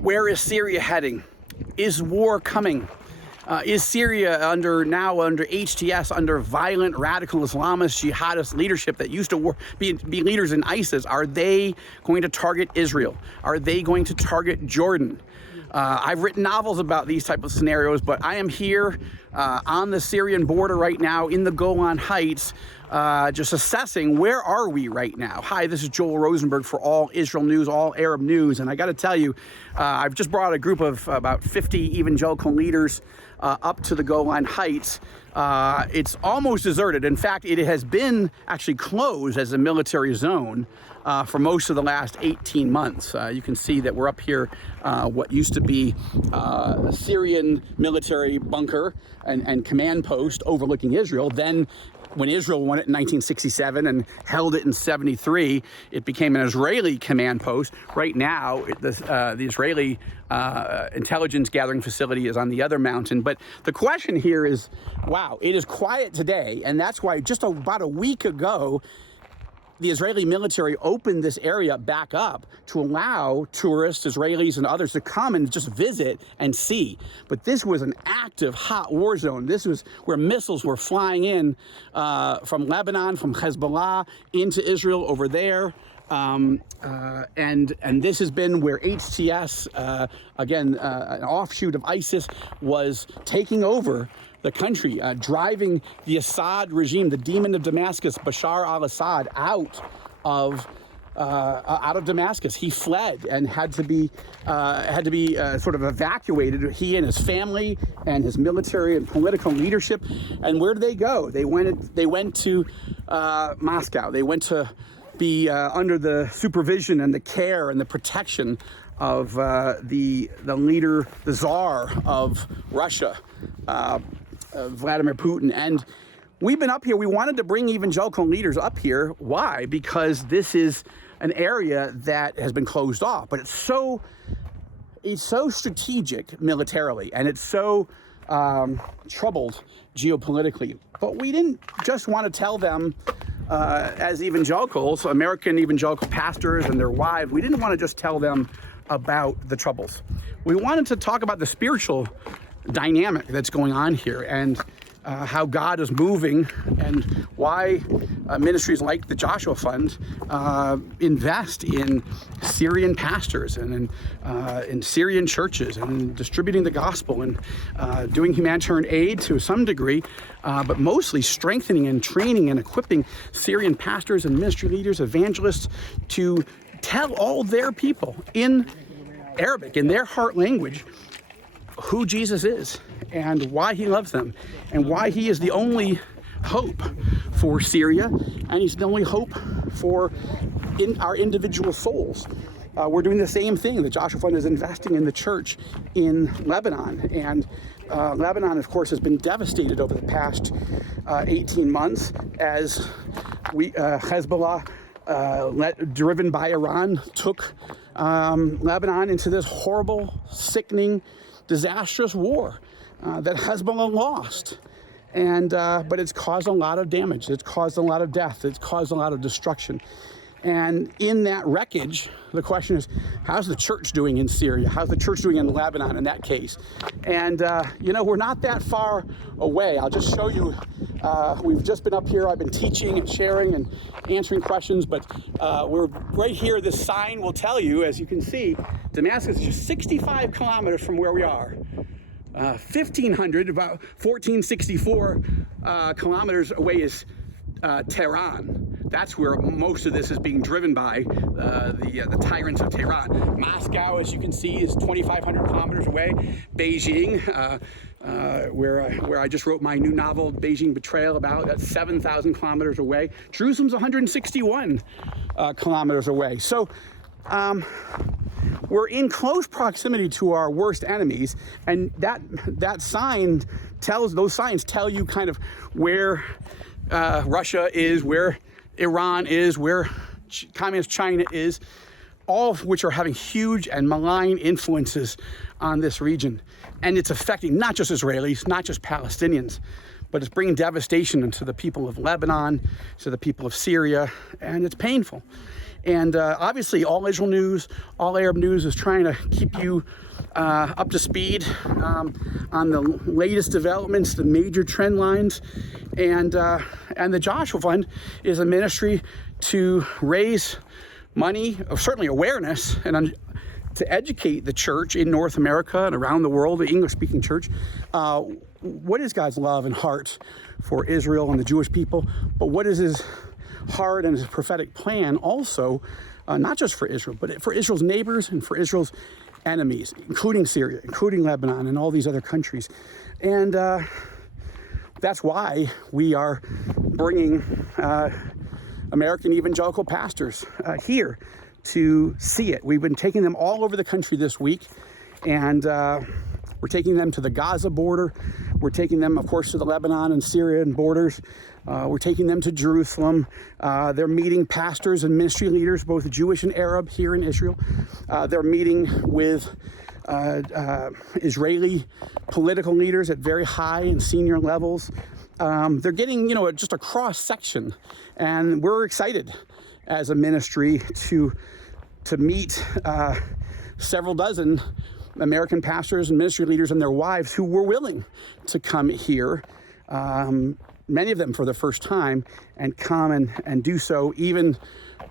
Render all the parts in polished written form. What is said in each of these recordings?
Where is Syria heading? Is war coming? Is Syria under HTS, under violent radical Islamist jihadist leadership that used to be leaders in ISIS? Are they going to target Israel? Are they going to target Jordan? I've written novels about these type of scenarios, but I am here on the Syrian border right now in the Golan Heights, just assessing where are we right now. Hi, this is Joel Rosenberg for All Israel News, All Arab News, and I got to tell you, I've just brought a group of about 50 evangelical leaders up to the Golan Heights. It's almost deserted. In fact, it has been actually closed as a military zone for most of the last 18 months. You can see that we're up here, what used to be a Syrian military bunker and command post overlooking Israel. Then when Israel won it in 1967 and held it in 73, it became an Israeli command post. Right now, the Israeli intelligence gathering facility is on the other mountain. But the question here is, wow, it is quiet today. And that's why just about a week ago, the Israeli military opened this area back up to allow tourists, Israelis and others to come and just visit and see. But this was an active hot war zone. This was where missiles were flying in from Lebanon, from Hezbollah into Israel over there. And this has been where HTS, again, an offshoot of ISIS, was taking over the country, driving the Assad regime, the demon of Damascus, Bashar al-Assad, out of Damascus. He fled and had to be sort of evacuated. He and his family and his military and political leadership. And where did they go? They went to Moscow. They went to be under the supervision and the care and the protection of the leader, the Tsar of Russia, Vladimir Putin. And we've been up here. We wanted to bring evangelical leaders up here. Why? Because this is an area that has been closed off, but it's so strategic militarily, and it's so troubled geopolitically. But we didn't just want to tell them, as evangelicals, American evangelical pastors and their wives, we didn't want to just tell them about the troubles. We wanted to talk about the spiritual dynamic that's going on here, and how God is moving, and why ministries like the Joshua Fund invest in Syrian pastors and in Syrian churches and distributing the gospel and doing humanitarian aid to some degree, but mostly strengthening and training and equipping Syrian pastors and ministry leaders, evangelists, to tell all their people in Arabic, in their heart language, who Jesus is and why he loves them and why he is the only hope for Syria, and he's the only hope for our individual souls. We're doing the same thing. The Joshua Fund is investing in the church in Lebanon, and Lebanon, of course, has been devastated over the past 18 months as Hezbollah, driven by Iran, took Lebanon into this horrible, sickening, disastrous war that Hezbollah lost. And but it's caused a lot of damage. It's caused a lot of death. It's caused a lot of destruction. And in that wreckage, the question is, how's the church doing in Syria? How's the church doing in Lebanon in that case? And, we're not that far away. I'll just show you. We've just been up here. I've been teaching and sharing and answering questions, but we're right here. This sign will tell you, as you can see, Damascus is just 65 kilometers from where we are. 1,500, about 1,464 kilometers away is Tehran. That's where most of this is being driven by, the tyrants of Tehran. Moscow, as you can see, is 2,500 kilometers away. Beijing, where I just wrote my new novel, Beijing Betrayal, about, that's 7,000 kilometers away. Jerusalem's 161 kilometers away. So we're in close proximity to our worst enemies, and those signs tell you kind of where Russia is, where Iran is, where communist China is, all of which are having huge and malign influences on this region. And it's affecting not just Israelis, not just Palestinians, but it's bringing devastation into the people of Lebanon, to the people of Syria, and it's painful. And obviously, All Israel News, All Arab News is trying to keep you up to speed on the latest developments, the major trend lines. And the Joshua Fund is a ministry to raise money, certainly awareness, and to educate the church in North America and around the world, the English-speaking church. What is God's love and heart for Israel and the Jewish people? But what is his heart and his prophetic plan also, not just for Israel, but for Israel's neighbors and for Israel's enemies, including Syria, including Lebanon and all these other countries. And that's why we are bringing American evangelical pastors here to see it. We've been taking them all over the country this week, and we're taking them to the Gaza border. We're taking them, of course, to the Lebanon and Syrian borders. We're taking them to Jerusalem. They're meeting pastors and ministry leaders, both Jewish and Arab, here in Israel. They're meeting with Israeli political leaders at very high and senior levels. They're getting, just a cross section, and we're excited as a ministry to meet several dozen American pastors and ministry leaders and their wives who were willing to come here, many of them for the first time, and come and do so even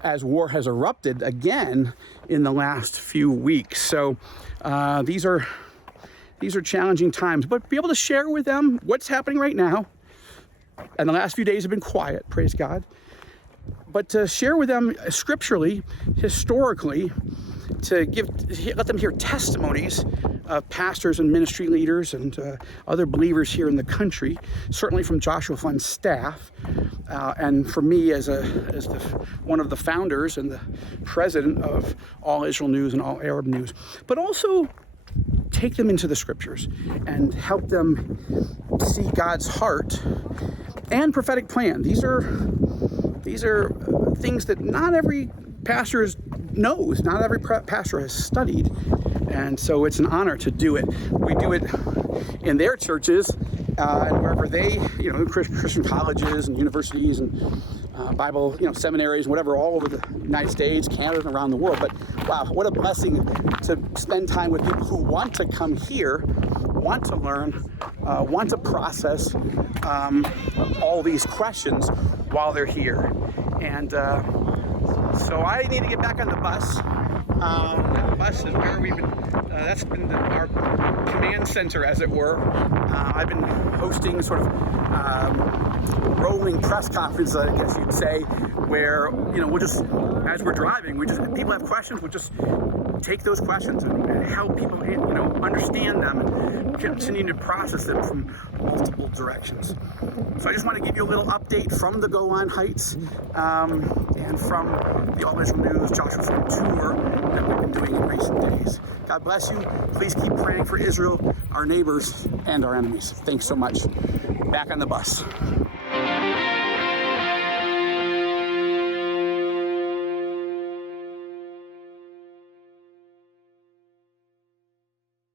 as war has erupted again in the last few weeks. So these are challenging times, but be able to share with them what's happening right now. And the last few days have been quiet, praise God. But to share with them scripturally, historically, to let them hear testimonies of pastors and ministry leaders and other believers here in the country, certainly from Joshua Fund staff, and for me as one of the founders and the president of All Israel News and All Arab News, but also take them into the scriptures and help them see God's heart and prophetic plan. These are things that not every pastor knows, not every pastor has studied, and so it's an honor to do it. We do it in their churches and wherever they, Christian colleges and universities and Bible, seminaries, whatever, all over the United States, Canada, and around the world. But wow, what a blessing to spend time with people who want to come here, want to learn, want to process all these questions while they're here. And so I need to get back on the bus. The bus is where we've been, that's been our command center, as it were. I've been hosting sort of rolling press conferences, I guess you'd say, where, we'll just, as we're driving, people have questions, we'll just take those questions and help people, understand them and continue to process them from multiple directions. So I just want to give you a little update from the Golan Heights and from the All Israel News Joshua Fund tour that we've been doing in recent days. God bless you. Please keep praying for Israel, our neighbors, and our enemies. Thanks so much. Back on the bus.